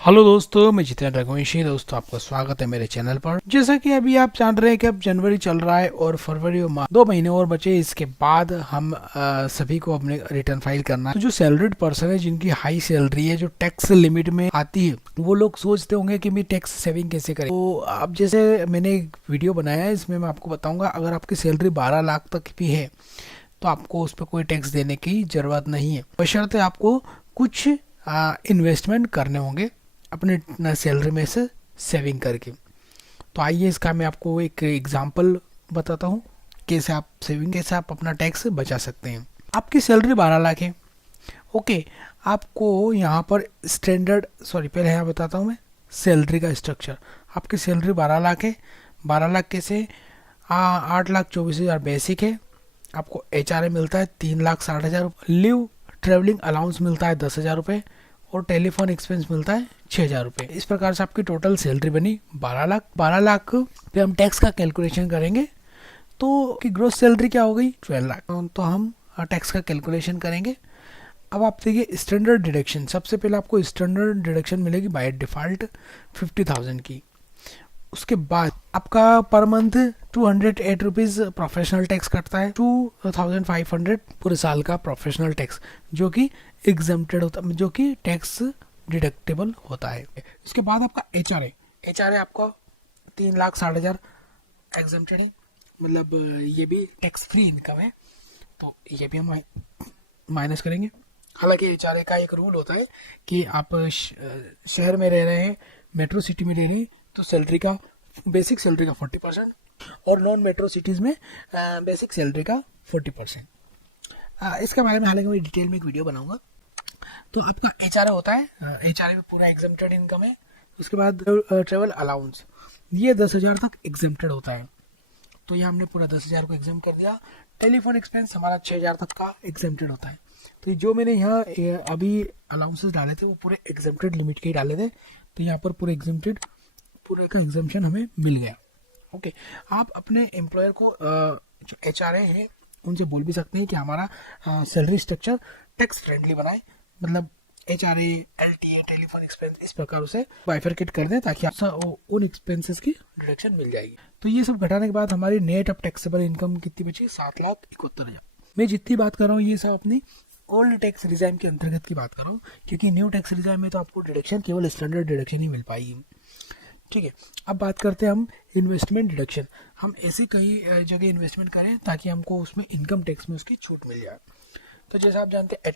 Hello दोस्तों, मैं जितेंद्र रघुवंशी। दोस्तों, आपका स्वागत है मेरे चैनल पर। जैसा कि अभी आप जान रहे हैं कि अब जनवरी चल रहा है और फरवरी और मार्च 2 महीने और बचे। इसके बाद हम सभी को अपने रिटर्न फाइल करना है। तो जो सैलरीड पर्सन है, जिनकी हाई सैलरी है, जो टैक्स लिमिट में आती है, वो लोग सोचते होंगे कि मैं टैक्स सेविंग कैसे करें। तो अब जैसे मैंने एक वीडियो बनाया है, इसमें मैं आपको बताऊंगा अगर आपकी सैलरी 12 लाख तक भी है तो आपको उस पर कोई टैक्स देने की जरूरत नहीं है, बशर्ते आपको कुछ इन्वेस्टमेंट करने होंगे अपने सैलरी में से सेविंग करके। तो आइए इसका मैं आपको एक एग्जांपल बताता हूँ कैसे आप अपना टैक्स बचा सकते हैं। आपकी सैलरी 12 लाख है। ओके, आपको यहाँ पर पहले यहाँ बताता हूँ मैं सैलरी का स्ट्रक्चर। आपकी सैलरी 12 लाख है। 12 लाख कैसे? 8,24,000 बेसिक है। आपको HRA मिलता है 3,60,000। लिव ट्रेवलिंग अलाउंस मिलता है 10,000 रुपये और टेलीफोन एक्सपेंस मिलता है 6,000 रुपये। इस प्रकार से आपकी टोटल सैलरी बनी 12 लाख। 12 लाख पे हम टैक्स का कैलकुलेशन करेंगे तो कि ग्रोस सैलरी क्या हो गई 12 लाख। तो हम टैक्स का कैलकुलेशन करेंगे। अब आप देखिए स्टैंडर्ड डिडक्शन। सबसे पहले आपको स्टैंडर्ड डिडक्शन मिलेगी बाय डिफ़ॉल्ट 50,000 की। उसके बाद आपका per month 208 rupees professional tax कटता है। 2,500 पूरे साल का प्रोफेशनल टैक्स जो कि एग्जम्प्टेड होता है, जो कि टैक्स डिडक्टेबल होता है। इसके बाद आपका एच आर ए आपका 3,60,000 एग्जम्प्टेड है, मतलब ये भी टैक्स फ्री इनकम है। तो ये भी हम माइनस करेंगे। हालांकि HRA का एक रूल होता है कि आप शहर में रह रहे हैं, मेट्रो सिटी में रह रहे हैं, तो सैलरी का बेसिक सैलरी का 40% और नॉन मेट्रो सिटीज़ में बेसिक सैलरी का 40%। इसके बारे में हालांकि मैं डिटेल में एक वीडियो बनाऊंगा। तो आपका HRA होता है, HRA में पूरा एग्जेम्प्टेड इनकम है। उसके बाद ट्रेवल अलाउंस, ये 10,000 तक एग्जेम्प्टेड होता है। तो ये हमने पूरा 10,000 को एग्जाम कर दिया। टेलीफोन एक्सपेंस हमारा 6,000 तक का एग्जेम्प्टेड होता है। तो जो मैंने यहाँ अभी अलाउंसेस डाले थे वो पूरे एग्जेम्प्टेड लिमिट के ही डाले थे। तो यहाँ पर पूरे एग्जेम्प्टेड, पूरे का एग्जाम्पशन हमें मिल गया। ओके, आप अपने एम्प्लॉयर को जो HRA है उनसे बोल भी सकते हैं कि हमारा सैलरी स्ट्रक्चर टैक्स फ्रेंडली बनाए, मतलब HRA, LTA, टेलीफोन एक्सपेंस इस प्रकार उसे बाइफरकेट कर दें ताकि आपको उन एक्सपेंसेस की डिडक्शन मिल जाएगी। तो ये सब घटाने के बाद हमारी नेट ऑफ टैक्सेबल इनकम कितनी बची? 7,71,000। मैं जितनी बात कर रहा हूँ ये सब अपनी ओल्ड टैक्स रिजाइम के अंतर्गत की बात कर रहा हूँ, क्योंकि न्यू टैक्स रिजाइम में तो आपको डिडक्शन केवल स्टैंडर्ड डिडक्शन ही मिल पाएगी। ठीक है, अब बात करते हैं हम इन्वेस्टमेंट डिडक्शन। हम ऐसे कई जगह इन्वेस्टमेंट करें ताकि हमको उसमें इनकम टैक्स में उसकी छूट मिल जाए। तो जैसे आप जानते हैं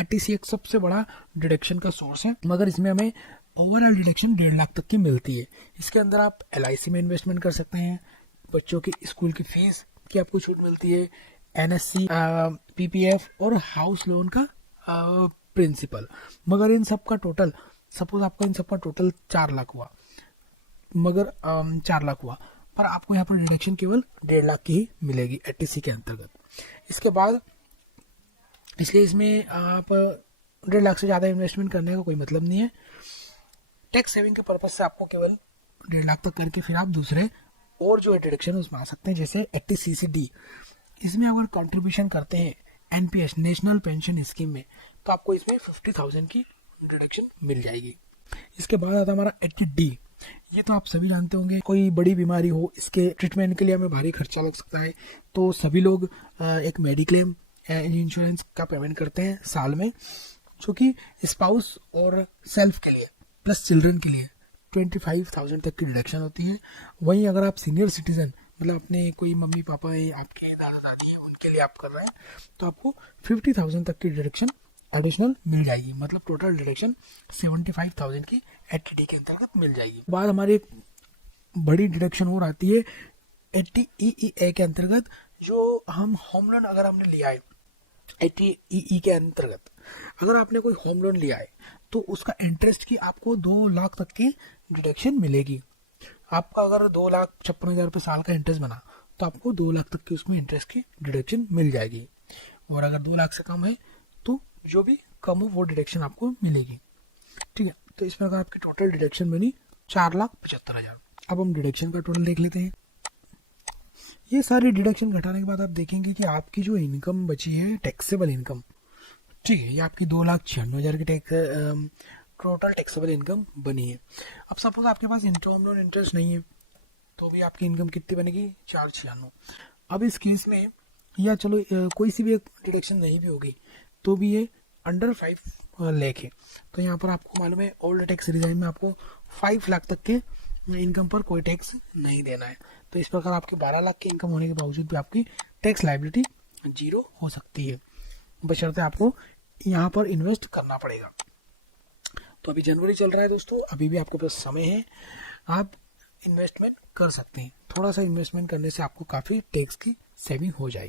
एटीसी एक सबसे बड़ा डिडक्शन का सोर्स है, मगर इसमें हमें ओवरऑल डिडक्शन 1.5 लाख तक की मिलती है। इसके अंदर आप LIC में इन्वेस्टमेंट कर सकते हैं, बच्चों की स्कूल की फीस की आपको छूट मिलती है, NSC, PPF और हाउस लोन का प्रिंसिपल। मगर इन सब का टोटल, सपोज आपका इन सब का टोटल 4 लाख हुआ, मगर 4 लाख हुआ, पर आपको यहाँ पर डिडक्शन केवल 1.5 लाख की ही मिलेगी एटीसी के अंतर्गत। इसके बाद इसलिए इसमें आप 1.5 लाख से ज़्यादा इन्वेस्टमेंट करने का कोई मतलब नहीं है। टैक्स सेविंग के पर्पज से आपको केवल 1.5 लाख तक करके फिर आप दूसरे और जो डिडक्शन उसमें आ सकते हैं, जैसे 80CCD। इसमें अगर कंट्रीब्यूशन करते हैं NPS, नेशनल पेंशन स्कीम में, तो आपको इसमें 50,000 की डिडक्शन मिल जाएगी। इसके बाद आता हमारा 80D। ये तो आप सभी जानते होंगे, कोई बड़ी बीमारी हो, इसके ट्रीटमेंट के लिए हमें भारी खर्चा लग सकता है, तो सभी लोग एक मेडिक्लेम इंश्योरेंस का पेमेंट करते हैं साल में, जो कि स्पाउस और सेल्फ के लिए प्लस चिल्ड्रन के लिए 25,000 तक की डिडक्शन होती है। वहीं अगर आप सीनियर सिटीजन, मतलब अपने कोई मम्मी पापा है, आपके दादा दादी है, उनके लिए आप कर रहे हैं, तो आपको 50,000 तक की डिडक्शन एडिशनल मिल जाएगी। मतलब टोटल डिडक्शन 75,000 की 80D के अंतर्गत मिल जाएगी। बाद हमारी एक बड़ी डिडक्शन और आती है 80EE के अंतर्गत, जो हम होम लोन अगर हमने लिया है 80EE के अंतर्गत, अगर आपने कोई होम लोन लिया है तो उसका इंटरेस्ट की आपको 2 लाख तक की डिडक्शन मिलेगी। आपका अगर 2,56,000 रुपये साल का इंटरेस्ट बना तो आपको 2 लाख तक की उसमें इंटरेस्ट की डिडक्शन मिल जाएगी। और अगर 2 लाख से कम है तो जो भी कम हो वो डिडक्शन आपको मिलेगी। ठीक है, तो इस प्रकार आपकी टोटल डिडक्शन बनी 4,75,000। अब हम डिडक्शन का टोटल देख लेते हैं। ये सारी डिडक्शन घटाने के बाद आप देखेंगे कि आपकी जो इनकम बची है टैक्सेबल इनकम, ठीक है, ये आपकी 2,96,000 की टोटल टैक्सेबल इनकम बनी है। अब सपोज आपके पास होम लोन इंटरेस्ट नहीं है तो भी आपकी इनकम कितनी बनेगी, 496। अब इस केस में या चलो कोई सी भी एक डिडक्शन नहीं भी होगी तो भी ये अंडर 5 लाख है। तो यहाँ पर आपको मालूम है ओल्ड टैक्स रिजाइन में आपको 5 लाख तक के इनकम पर कोई टैक्स नहीं देना है। तो इस प्रकार आपके 12 लाख की इनकम होने के बावजूद भी आपकी टैक्स लायबिलिटी 0 हो सकती है, बशर्ते आपको यहाँ पर इन्वेस्ट करना पड़ेगा। तो अभी जनवरी चल रहा है दोस्तों, अभी भी आपके पास समय है, आप इन्वेस्टमेंट कर सकते हैं। थोड़ा सा इन्वेस्टमेंट करने से आपको काफ़ी टैक्स की सेविंग हो जाएगी।